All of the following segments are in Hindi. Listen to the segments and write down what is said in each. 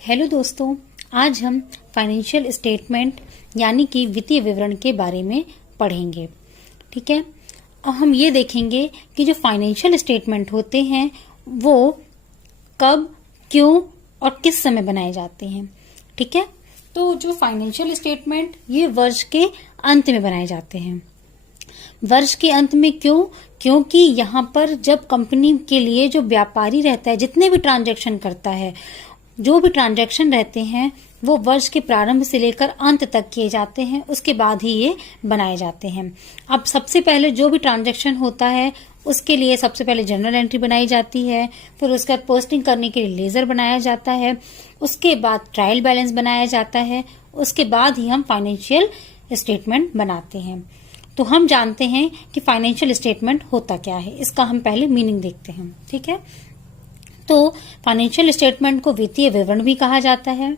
हेलो दोस्तों, आज हम फाइनेंशियल स्टेटमेंट यानी कि वित्तीय विवरण के बारे में पढ़ेंगे। ठीक है, अब हम ये देखेंगे कि जो फाइनेंशियल स्टेटमेंट होते हैं वो कब, क्यों और किस समय बनाए जाते हैं। ठीक है, तो जो फाइनेंशियल स्टेटमेंट ये वर्ष के अंत में बनाए जाते हैं। वर्ष के अंत में क्यों? क्योंकि यहाँ पर जब कंपनी के लिए जो व्यापारी रहता है, जितने भी ट्रांजैक्शन करता है, जो भी ट्रांजैक्शन रहते हैं वो वर्ष के प्रारंभ से लेकर अंत तक किए जाते हैं, उसके बाद ही ये बनाए जाते हैं। अब सबसे पहले जो भी ट्रांजैक्शन होता है उसके लिए सबसे पहले जनरल एंट्री बनाई जाती है, फिर उसके बाद पोस्टिंग करने के लिए लेजर बनाया जाता है, उसके बाद ट्रायल बैलेंस बनाया जाता है, उसके बाद ही हम फाइनेंशियल स्टेटमेंट बनाते हैं। तो हम जानते हैं कि फाइनेंशियल स्टेटमेंट होता क्या है, इसका हम पहले मीनिंग देखते हैं। ठीक है, तो फाइनेंशियल स्टेटमेंट को वित्तीय विवरण भी कहा जाता है।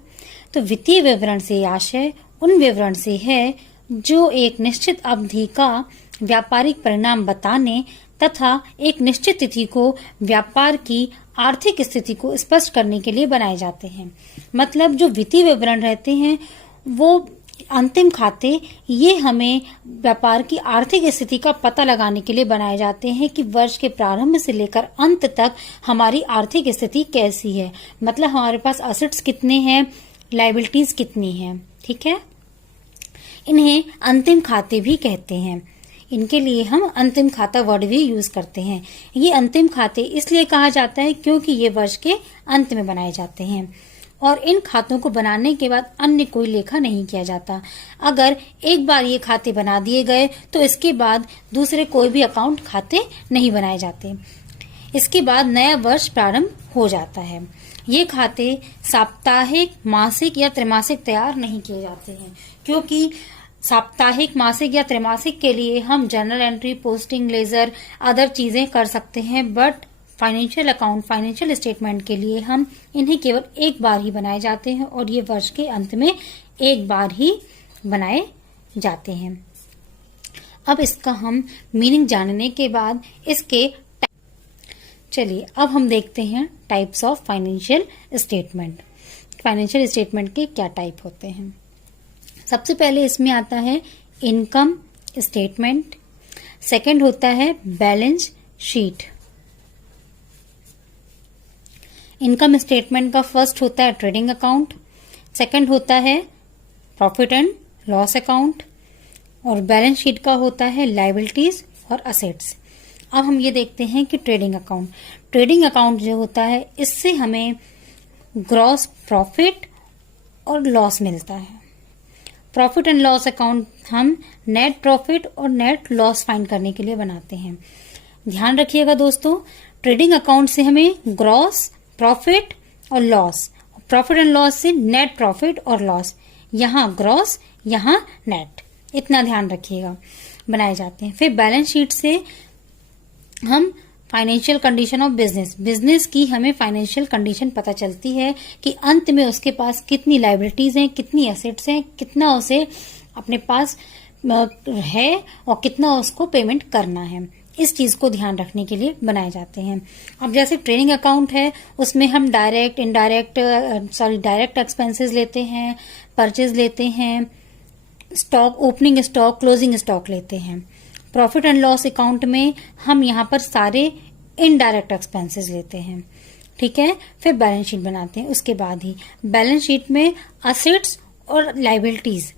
तो वित्तीय विवरण से आशय उन विवरण से है जो एक निश्चित अवधि का व्यापारिक परिणाम बताने तथा एक निश्चित तिथि को व्यापार की आर्थिक स्थिति को स्पष्ट करने के लिए बनाए जाते हैं। मतलब जो वित्तीय विवरण रहते हैं वो अंतिम खाते, ये हमें व्यापार की आर्थिक स्थिति का पता लगाने के लिए बनाए जाते हैं कि वर्ष के प्रारंभ से लेकर अंत तक हमारी आर्थिक स्थिति कैसी है। मतलब हमारे पास असेट्स कितने हैं, लायबिलिटीज कितनी हैं। ठीक है, इन्हें अंतिम खाते भी कहते हैं। इनके लिए हम अंतिम खाता वर्ड भी यूज करते हैं। ये अंतिम खाते इसलिए कहा जाता है क्योंकि ये वर्ष के अंत में बनाए जाते हैं और इन खातों को बनाने के बाद अन्य कोई लेखा नहीं किया जाता। अगर एक बार ये खाते बना दिए गए तो इसके बाद दूसरे कोई भी अकाउंट खाते नहीं बनाए जाते। इसके बाद नया वर्ष प्रारंभ हो जाता है। ये खाते साप्ताहिक, मासिक या त्रैमासिक तैयार नहीं किए जाते हैं, क्योंकि साप्ताहिक, मासिक या त्रैमासिक के लिए हम general entry, posting, ledger, other चीजें कर सकते हैं, but financial account, financial statement के लिए हम इन्हें केवल एक बार ही बनाए जाते हैं और ये वर्ष के अंत में एक बार ही बनाए जाते हैं। अब इसका हम मीनिंग जानने के बाद इसके चलिए अब हम देखते हैं types of financial statement. Financial statement के क्या टाइप होते हैं। सबसे पहले इसमें आता है इनकम स्टेटमेंट, सेकंड होता है बैलेंस शीट। इनकम स्टेटमेंट का फर्स्ट होता है ट्रेडिंग अकाउंट, सेकंड होता है प्रॉफिट एंड लॉस अकाउंट और बैलेंस शीट का होता है लायबिलिटीज और असेट्स। अब हम ये देखते हैं कि ट्रेडिंग अकाउंट, ट्रेडिंग अकाउंट जो होता है इससे हमें ग्रॉस प्रॉफिट और लॉस मिलता है। प्रॉफिट एंड लॉस अकाउंट हम नेट प्रॉफिट और नेट लॉस फाइंड करने के लिए बनाते हैं। ध्यान रखिएगा दोस्तों, ट्रेडिंग अकाउंट से हमें ग्रॉस प्रॉफिट और लॉस, प्रॉफिट एंड लॉस से नेट प्रॉफिट और लॉस, यहाँ ग्रॉस यहाँ नेट, इतना ध्यान रखिएगा, बनाए जाते हैं। फिर बैलेंस शीट से हम financial condition of business, business की हमें फाइनेंशियल कंडीशन पता चलती है कि अंत में उसके पास कितनी लायबिलिटीज हैं, कितनी एसेट्स हैं, कितना उसे अपने पास है और कितना उसको पेमेंट करना है। इस चीज को ध्यान रखने के लिए बनाए जाते हैं। अब जैसे ट्रेडिंग अकाउंट है उसमें हम डायरेक्ट, इनडायरेक्ट, डायरेक्ट एक्सपेंसेस लेते हैं, परचेज लेते हैं, stock, opening stock, closing stock लेते हैं। प्रॉफिट एंड लॉस अकाउंट में हम यहाँ पर सारे इनडायरेक्ट एक्सपेंसेस लेते हैं। ठीक है, फिर बैलेंस शीट बनाते हैं। उसके बाद ही बैलेंस शीट में असेट्स और लायबिलिटीज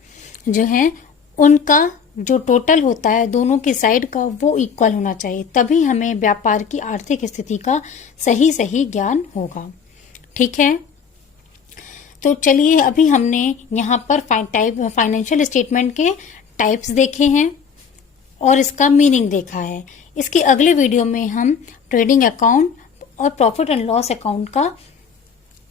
जो हैं उनका जो टोटल होता है दोनों की साइड का वो इक्वल होना चाहिए, तभी हमें व्यापार की आर्थिक स्थिति का सही ज्ञान होगा। ठीक है, तो चलिए अभी हमने यहाँ पर फाइनेंशियल स्टेटमेंट के टाइप्स देखे हैं और इसका मीनिंग देखा है। इसके अगले वीडियो में हम ट्रेडिंग अकाउंट और प्रॉफिट एंड लॉस अकाउंट का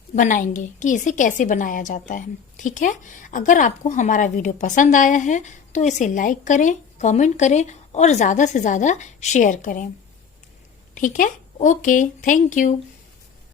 बनाएंगे कि इसे कैसे बनाया जाता है। ठीक है, अगर आपको हमारा वीडियो पसंद आया है तो इसे लाइक करें, कमेंट करें और ज्यादा से ज्यादा शेयर करें। ठीक है, ओके, थैंक यू।